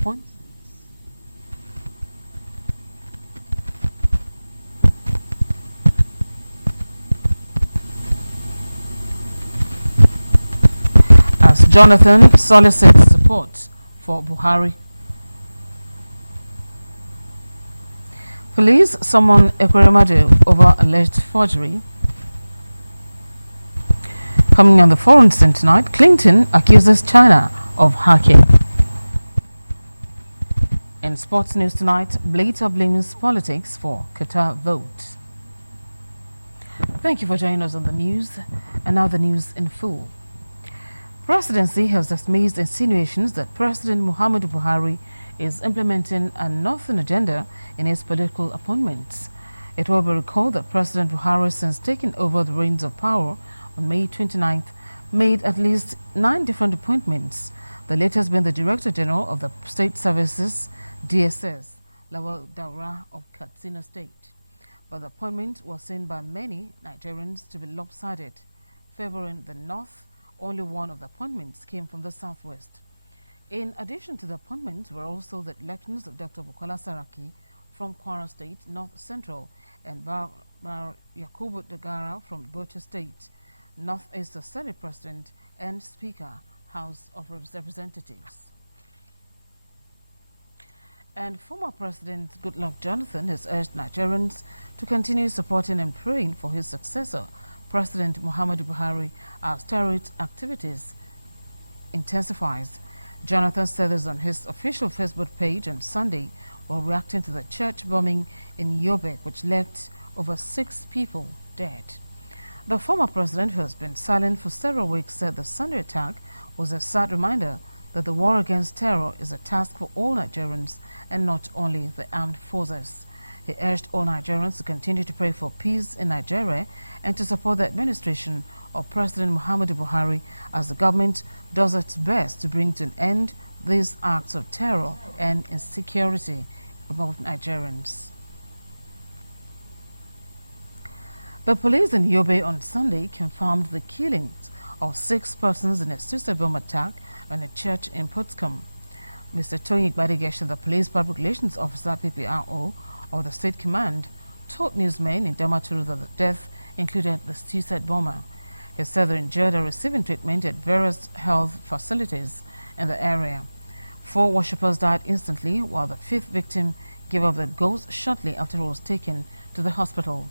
appointments. As Jonathan solicits support for Buhari. Police summon Ekweremadu over alleged forgery. Coming on the foreign scene tonight, Clinton accuses China of hacking. In sports news tonight, Blatter blames politics for Qatar vote. Thank you for joining us on the news, and now the news in full. Presidency has dismissed insinuations that President Muhammadu Buhari is implementing a northern agenda in his political appointments. It will be recalled that President Buhari, since taking over the reins of power on May 29th, made at least 9 different appointments, the latest being the Director General of the State Services, DSS, Lawal Daura of Katsina State. But the appointment was seen by many Nigerians to be lopsided. Favoring the North, only one of the appointments came from the Southwest. In addition to the appointments were also the elections of Dr. Bukola Saraki from Kwara State, North Central, and Bar Yakubu Dagara from Bauchi State, Northeast Senate President and Speaker, House of Representatives. And former President Goodluck Jonathan has urged Nigerians to continue supporting and praying for his successor, President Muhammadu Buhari, as terrorist activities intensifies. Jonathan said this on his official Facebook page on Sunday while reacting to the church bombing in Yobe, which left over 6 people dead. The former president, who has been silent for several weeks, said the Sunday attack was a sad reminder that the war against terror is a task for all Nigerians and not only the armed forces. He urged all Nigerians to continue to pray for peace in Nigeria and to support the administration of President Muhammadu Buhari as the government does its best to bring to an end these acts of terror and insecurity among Nigerians. The police in Yobe on Sunday confirmed the killings of 6 persons in a suicide bomb attack on a church in Potsdam. Mr. Tony Gbadigesh, the police public relations officer PPRO of the state command, told newsmen in Damaturu that the death included the suicide bomber. He said the injured are receiving treatment at various health facilities in the area. 4 worshippers died instantly, while the 5th victim gave up the ghost shortly after he was taken to the hospital.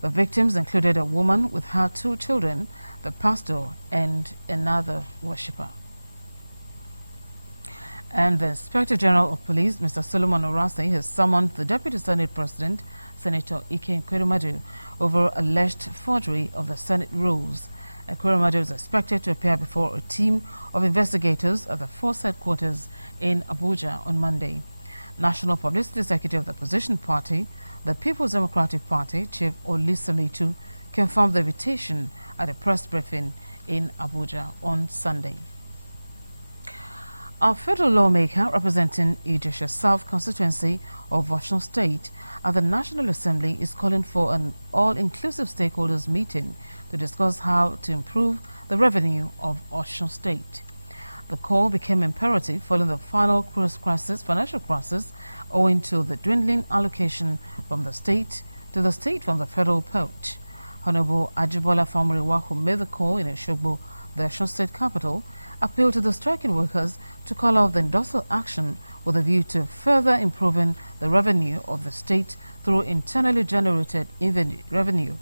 The victims included a woman with her 2 children, the pastor, and another worshipper. And the Inspector General of Police, Mr. Solomon Orasi, has summoned the Deputy Senate President, Senator Ike Ekweremadu, over alleged forgery of the Senate rules. Ekweremadu is expected to appear before a team of investigators at the force headquarters in Abuja on Monday. National Publicity Secretary of the opposition party, the People's Democratic Party, Chief Olisametu, confirmed the invitation at a press briefing in Abuja on Sunday. A federal lawmaker representing Ijesha South constituency of Osun State at the National Assembly is calling for an all-inclusive stakeholders meeting to discuss how to improve the revenue of Osun State. The call became imperative following the financial crisis owing to the dwindling allocation from the state to the state from the federal perch. Honorable Ajibola Famuriwa, who made the call in Oshogbo, the Osun State capital, appealed to the striking workers to call off the industrial action with a view to further improving the revenue of the state through internally generated revenue.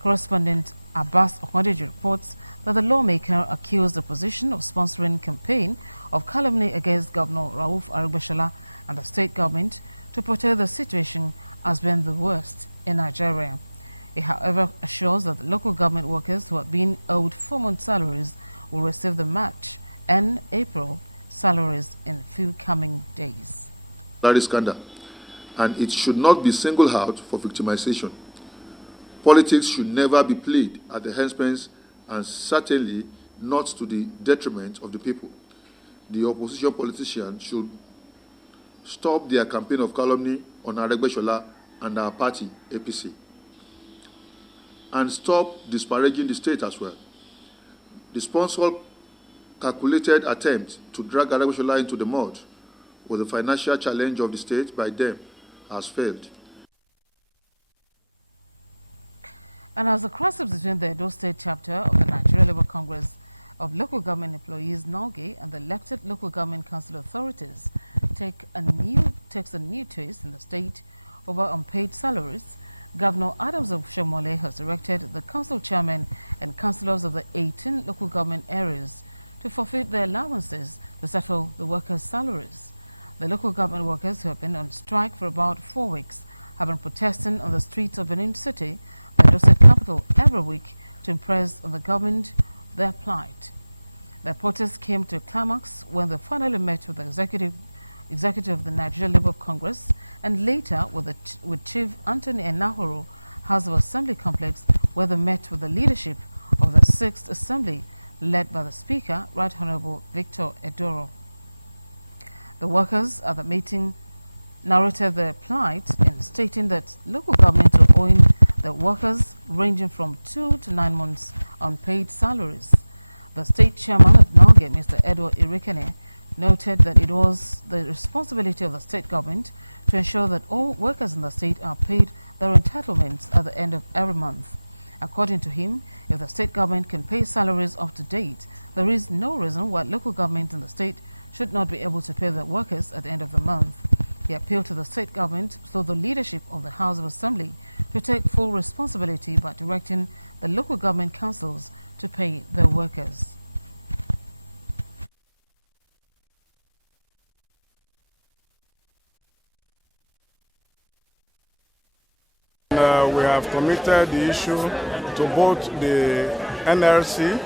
Correspondent Abbas Okwadeji reports that the lawmaker accused the opposition of sponsoring campaign of calumny against Governor Rauf Aregbesola and the state government to portray the situation as being the worst in Nigeria. He, however, assures that the local government workers who have been owed 4-month salaries will receive the March and April salaries in few coming days. That is scandal, and it should not be singled out for victimization. Politics should never be played at the expense and certainly not to the detriment of the people. The opposition politicians should stop their campaign of calumny on Aregbesola and our party, APC, and stop disparaging the state as well. The sponsored calculated attempt to drag Aregbesola into the mud with the financial challenge of the state by them has failed. And as the crisis between the Edo State chapter of the Nigeria Labour Congress of Local Government Employees NOGE and the elected local government council authorities takes a new twist in the state over unpaid salaries, Governor Adams Oshomole has directed the council chairman and councillors of the 18 local government areas to forfeit their allowances to settle the workers' salaries. The local government workers who have been on strike for about 4 weeks have been protesting on the streets of Benin City, the Edo State capital, every week to impress on the government their plight. Their protests came to a climax when they finally met with the executive of the Nigeria Labour Congress and later with Chief Anthony Enahoro, House of Assembly complex, where they met with the leadership of the 6th Assembly led by the Speaker, Right Honorable Victor Edoro. The workers at the meeting narrated their plight in stating that local governments were owing the workers ranging from 2 to 9 months unpaid salaries. The state chairman of NOGE, Mr. Edward Irikene, noted that it was the responsibility of the state government to ensure that all workers in the state are paid their entitlements at the end of every month. According to him, if the state government can pay salaries up to date, there is no reason why local government in the state should not be able to pay their workers at the end of the month. He appealed to the state government through the leadership of the House of Assembly to take full responsibility by directing the local government councils to pay their workers. We have committed the issue to both the NLC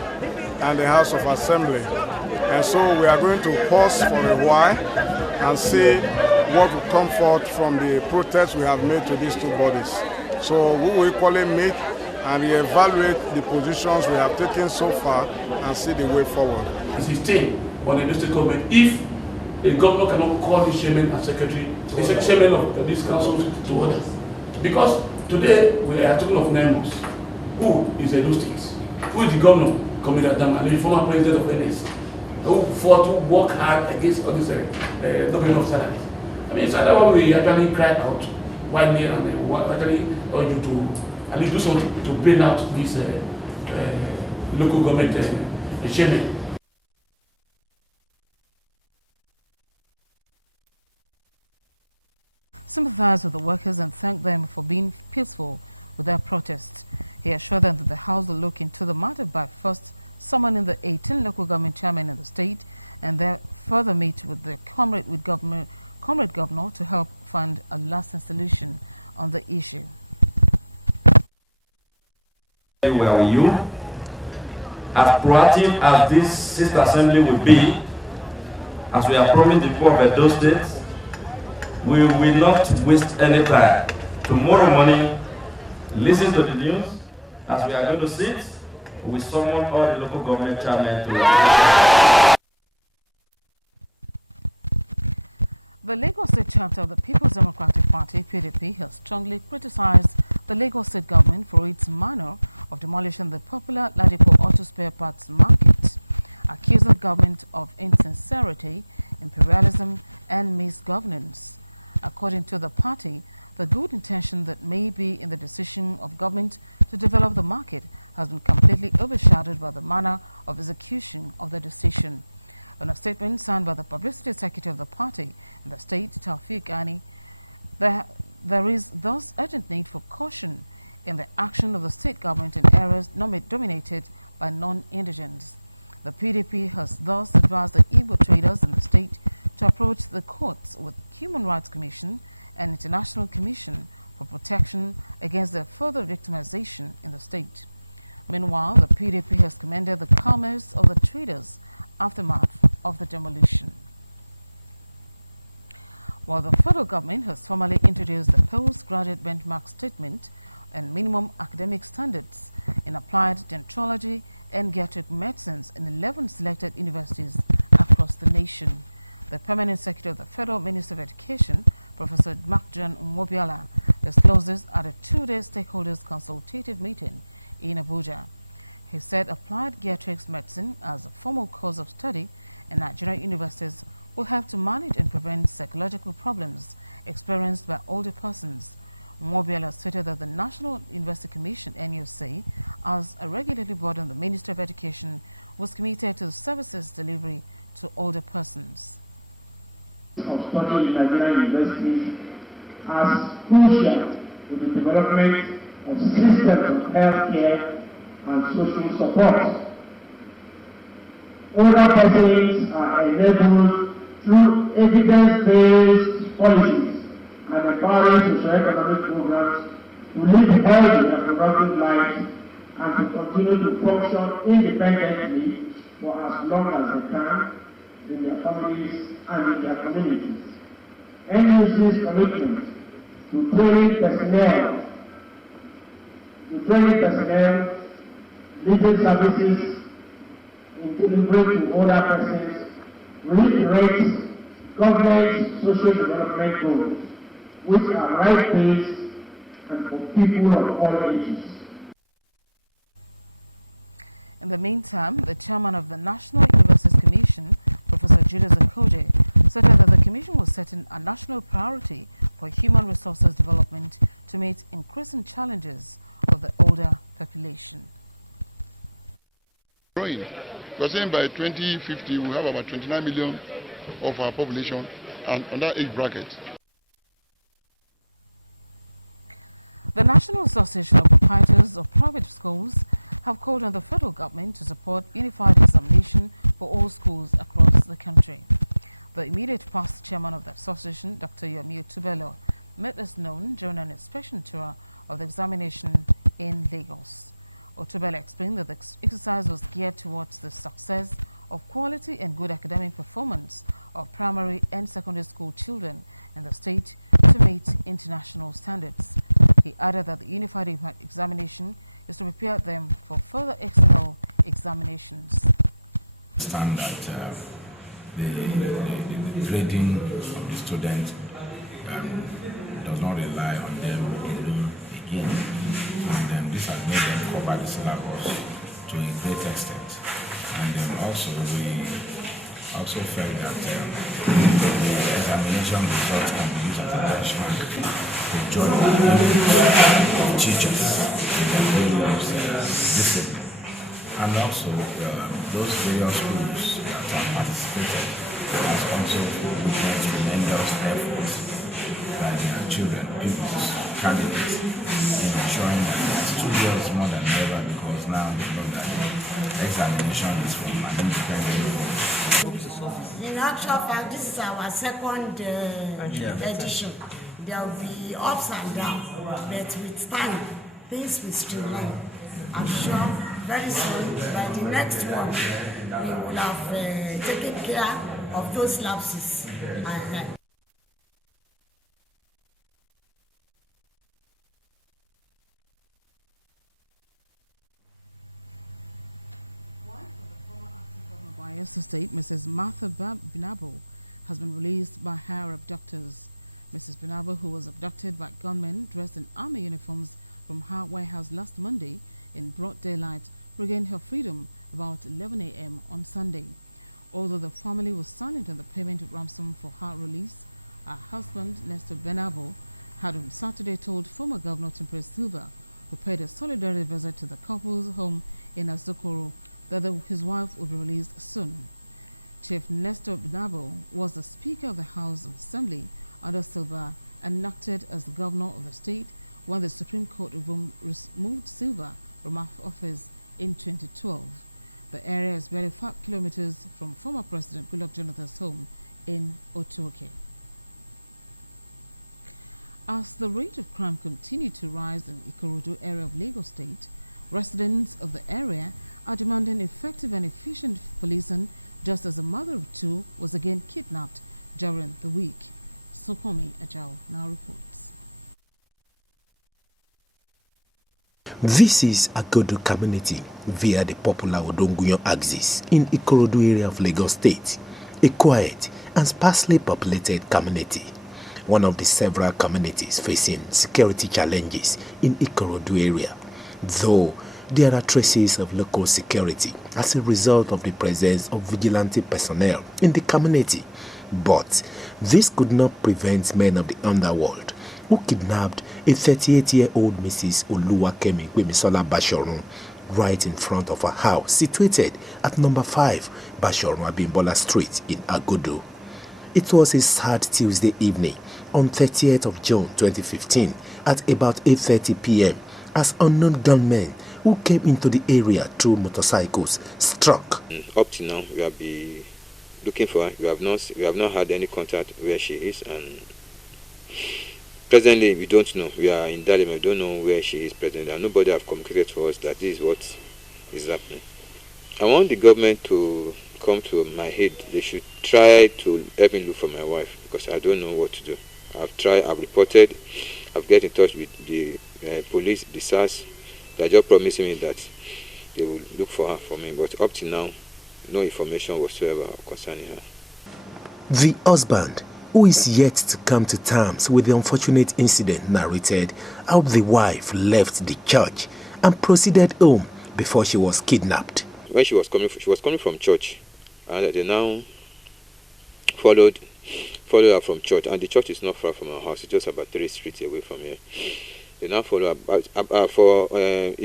and the House of Assembly. And so we are going to pause for a while and see what will come forth from the protests we have made to these two bodies. So we will equally meet and reevaluate the positions we have taken so far and see the way forward. 16 on the district government, if a governor cannot call the chairman and secretary, the chairman of this council to order. Because today we are talking of 9 months. Who is Edo State? Who is the governor, Commander Adam, and the former president of NS, who fought to work hard against all this doubling of salaries? I mean, so that one we actually cried out widely and actually urge you to at least do something to bring out this local government chairman. Sympathized with the workers and thanked them for being peaceful with their protests. He assured them that the House will look into the matter by first summoning the 18 local government chairmen in the state and then further meet with the comrade governor to help find a lasting solution on the issue. Where you, as proactive as this sister assembly will be, as we have promised the people of Edo State, we will not waste any time. Tomorrow morning, listen to the news. As we are going to sit, we summon all the local government chairmen to. The Lagos State chapter of the People's Democratic Party, PDP, has strongly criticized the Lagos State government for its manner of demolishing the popular Ladipo auto spare parts market, accusing the government of insincerity, imperialism, and misgovernance. According to the party, the good intention that may be in the decision of government to develop the market has been completely overshadowed by the manner of execution of the decision. In a statement signed by the publicity secretary of the party in the state, Taufik Ani, there is thus urgent need for caution in the action of the state government in areas dominated by non-indigents. The PDP has thus advised the Igbo traders in the state to approach the courts with Human Rights Commission and International Commission for protection against their further victimization in the state. Meanwhile, the PDP has commended the calmness of the traders aftermath of the demolition. While the federal government has formally introduced the postgraduate benchmark statement and minimum academic standards in applied dentology and geriatric medicines in 11 selected universities across the nation, the permanent secretary of the Federal Ministry of Education, Professor Mark John Umobiala, disclosed this at a 2-day stakeholders consultative meeting in Abuja. He said applied geriatrics medicine as a formal course of study in Nigerian universities will help to manage and prevent psychological problems experienced by older persons. Mobiala stated that the National University Commission, NUC, as a regulatory body on the Ministry of Education, was committed to the services delivery to older persons. Of study in Nigerian universities as crucial to the development of systems of healthcare and social support. Older persons are enabled through evidence-based policies and empowering socio-economic programs to live healthy and productive lives and to continue to function independently for as long as they can in their families and in their communities. NUC's commitment to training personnel, legal services in delivery to older persons reiterates government's social development goals, which are right-based and for people of all ages. In the meantime, the chairman of the National Universities Commission, Professor Julius Okoje, stated that the commission was setting a national priority for human resources development to meet increasing challenges of the older population. Growing. We're saying by 2050 we have about 29 million of our population and on that age bracket. The National Association of Proprietors of Private Schools have called on the federal government to support unified examination for all schools across the country. The immediate past chairman of the association, Dr. Yomi Otubelo, made this known during an inspection tour of the examination in Lagos. Otubelo explained that the exercise was geared towards the success of quality and good academic performance of primary and secondary school children in the state to meet international standards. He added that the unified examination is to prepare them for further external examinations. Understand that the grading of the students does not rely on them alone again, and this has made them cover the syllabus to a great extent. And also we also felt that the examination results can be used as a benchmark to judge the teachers in their daily discipline. And also those various schools that have participated has also made tremendous efforts by their children, pupils, candidates, in ensuring that they are studious more than ever, because now they know that the examination is from an independent board. In actual fact, this is our second edition. There will be ups and downs, but with time, things will streamline. I'm sure very soon, by the next one, we will have taken care of those lapses. Bayelsa State, Mrs. Martha Binabo, has been released by her abductors. Mrs. Binabo, who was abducted by gunmen dressed in army uniforms from her warehouse last Monday in broad daylight, regained her freedom about 11 a.m. on Sunday. Although the family was silent on the payment of ransom for her release, her husband, Nestor Binabo, had on Saturday told former Governor Timothy Silva, who paid a solidarity visit to the couple's home in Azokoro, that his wife would be released soon. Chief Nestor Binabo was the Speaker of the House of Assembly under Silva and acted as the Governor of the state when the Supreme Court removed Silva from office in 2012. The area is barely 5 kilometers from former President Goodluck Jonathan's home in Otuoke. As the rate of crime continued to rise in Ikorodu area of Lagos State, residents of the area are demanding effective and efficient policing, just as a mother of two was again kidnapped during the week. Sokomi Ajao now reports. This is Agodo community via the popular Odonguyon axis in Ikorodu area of Lagos State, a quiet and sparsely populated community, one of the several communities facing security challenges in Ikorodu area, though there are traces of local security as a result of the presence of vigilante personnel in the community. But this could not prevent men of the underworld who kidnapped a 38-year-old Mrs. Oluwakemi Gbemisola Bashorun right in front of her house situated at number 5 Bashorun Abimbola Street in Agodo. It was a sad Tuesday evening on 30th of June 2015 at about 8:30 p.m. as unknown gunmen who came into the area through motorcycles struck. Up to now, we have been looking for her. We have not had any contact where she is, and presently we don't know. We are in dilemma. We don't know where she is presently, and nobody have communicated to us that this is what is happening. I want the government to come to my aid. They should try to help me look for my wife, because I don't know what to do. I've tried, I've reported, I've get in touch with the police, the SARS. They're just promising me that they will look for her for me, but up to now, no information whatsoever concerning her. The husband, who is yet to come to terms with the unfortunate incident, narrated how the wife left the church and proceeded home before she was kidnapped. When she was coming from church, and they now followed her from church, and the church is not far from our house. It's just about 3 streets away from here. They now follow her.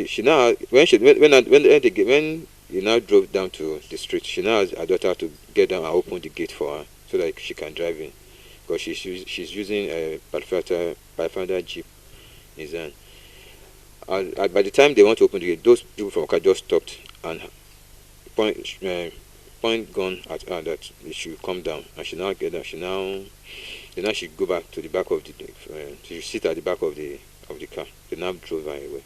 She now when he now drove down to the street, she now has her daughter to get down and open the gate for her so that she can drive in, because she's using a Pathfinder Jeep Nissan. And by the time they want to open the gate, those people from the car just stopped and point gun at her that she should come down, and she now get down. She go back to the back of the she sit at the back of the car. They now drove her away.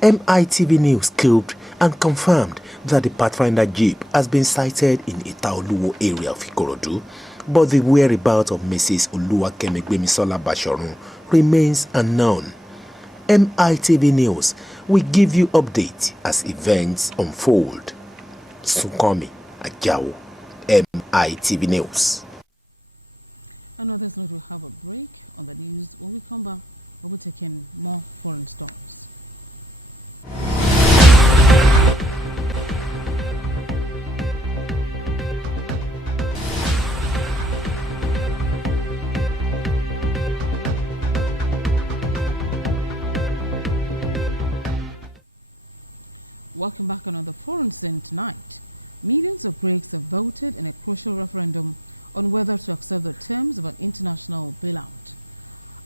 MITV News cubed and confirmed that the Pathfinder Jeep has been sighted in Itaoluwo area of Ikorodu, but the whereabouts of Mrs. Oluwakemi Gbemisola Bashorun remains unknown. MITV News will give you updates as events unfold. Sukomi Ajao, MITV News. And on this note, we'll have a break on the news. When we come back, we'll be taking more foreign stories. Welcome back on the foreign scene tonight. Millions of Greeks have voted in a crucial referendum on whether to accept the terms of an international bailout.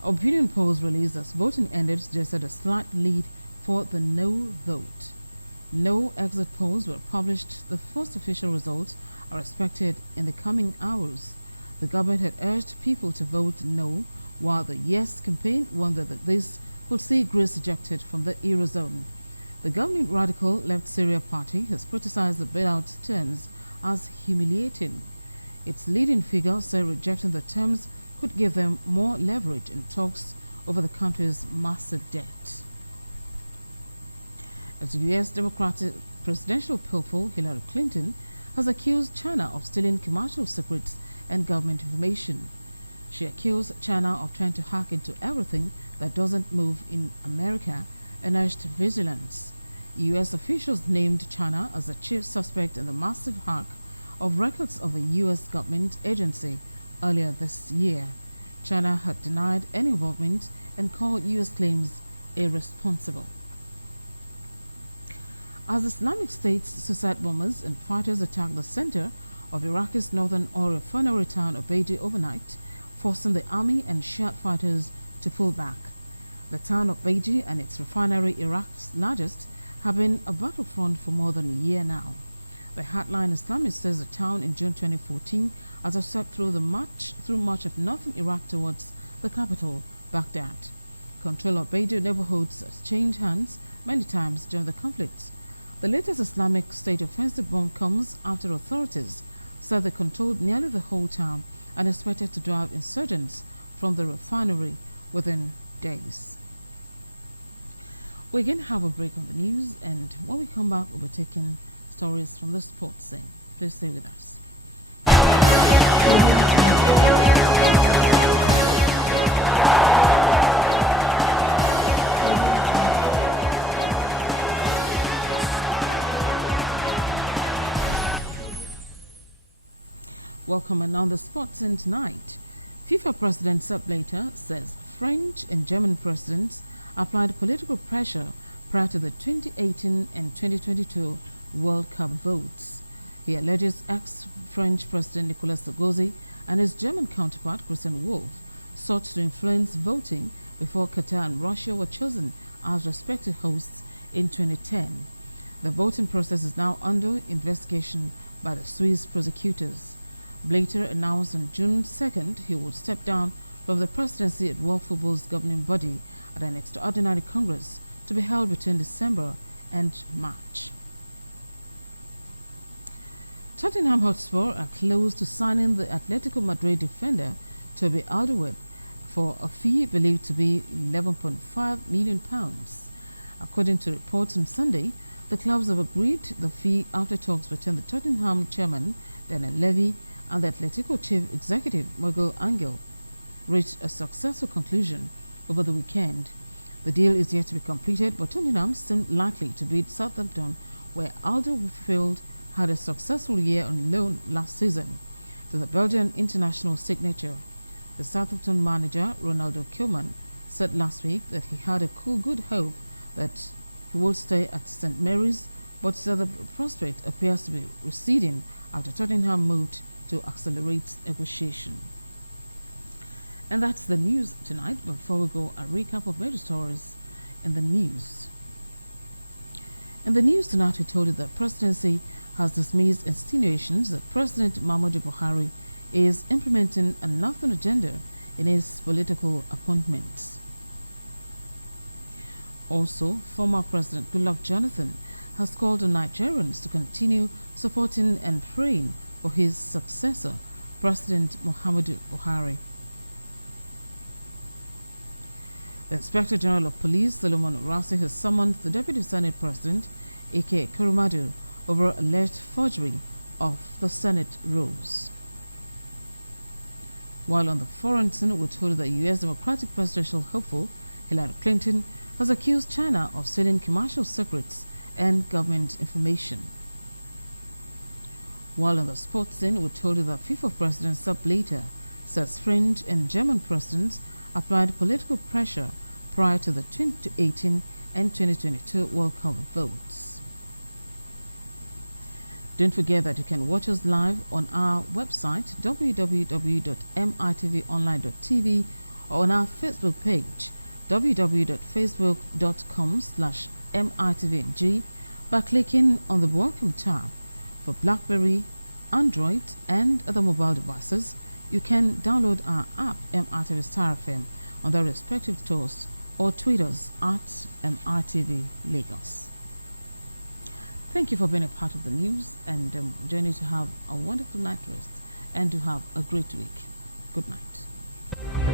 Opinion polls released as voting ended suggested a slight lead for the no vote. No exit polls were published. The first official results are expected in the coming hours. The government had urged people to vote no, while the yes campaign wondered that this could see Greece ejected from the Eurozone. The governing radical Left Syria party has criticized the bailout terms as humiliating. Its leading figure said rejecting the terms could give them more leverage in talks over the country's massive debt. As U.S. Democratic presidential hopeful Hillary Clinton has accused China of stealing commercial secrets and government information. She accused China of trying to hack into everything that doesn't move in America and urged vigilance. U.S. officials named China as the chief suspect in the massive hack of records of a U.S. government agency earlier this year. China had denied any involvement and called U.S. claims irresponsible. As Islamic State's suicide bombers and fighters attacked the center of Iraq's northern oil refinery town of Beidi overnight, forcing the army and Shia fighters to pull back. The town of Beidi and its refinery, Iraq's largest, have been a battlefront for more than a year now. The hardline Islamist says the town in June 2014 has swept through much of northern Iraq towards the capital, Baghdad. Control of Beidi neighborhoods has changed hands many times during the conflict. The latest Islamic State offensive bomb comes after authorities said they controlled nearly the whole town and expected to drive insurgents from the refinery within days. We again have a break on the news, and when we come back, we'll be taking stories from the sports scene. Please stay with us. Welcome and on the spot scene tonight. FIFA President Sepp Blatter says French and German presidents applied political pressure prior to the 2018 and 2022 World Cup votes. He alleges ex-French President Nicolas Sarkozy and his German counterpart Christian Wolff sought to influence voting before Qatar and Russia were chosen as respective hosts in 2010. The voting process is now under investigation by the Swiss prosecutors. Blatter announced on June 2nd he would step down from the presidency at World Football's governing body at an extraordinary congress to be held between December and March. Tottenham Hotspur are close to signing the Atletico Madrid defender Toby Alderweireld for a fee believed to be £11.5 million. According to reports on Sunday, the clubs have agreed the fee after talks between the Tottenham chairman Daniel Levy and the Atletico chief executive Miguel Angel reached a successful conclusion over the weekend. The deal is yet to be completed, but Tottenham seemed likely to beat Southampton, where Alderweireld had a successful year on loan last season, to the Belgian international signature. The Southampton manager, Ronaldo Koeman, said last week that he had a good hope that he will stay at St. Mary's, but said the prospect appears to be receding after Tottenham moved to accelerate negotiation. And that's the news tonight. Before we go, a recap of major stories in the news. In the news tonight, we told you that the presidency has dismissed insinuations that President Muhammadu Buhari is implementing a northern agenda in his political appointments. Also, former President Goodluck Jonathan has called on Nigerians to continue supporting and praying for his successor, President Muhammadu Buhari. The Inspector General of Police, Solomon Urasi, has summoned the Deputy Senate President, A.K. Kurumadu, over alleged forgery of the Senate rules. While on the foreign scene, we're told that U.S. Democratic presidential hopeful Hillary Clinton has accused China of stealing commercial secrets and government information. While on the sports scene, we're told that FIFA President Sepp Blatter says French and German presidents applied political pressure prior to the 2018 and 2022 World Cup votes. Don't forget that you can watch us live on our website www.mitvonline.tv or on our Facebook page www.facebook.com/mitvng by clicking on the Welcome tab. For BlackBerry, Android and other mobile devices, you can download our app MRTV Star FM on their respective stores or tweet us at MRTV Lagos. Thank you for being a part of the news, and journey to have a wonderful night rest and to have a great week. Good night.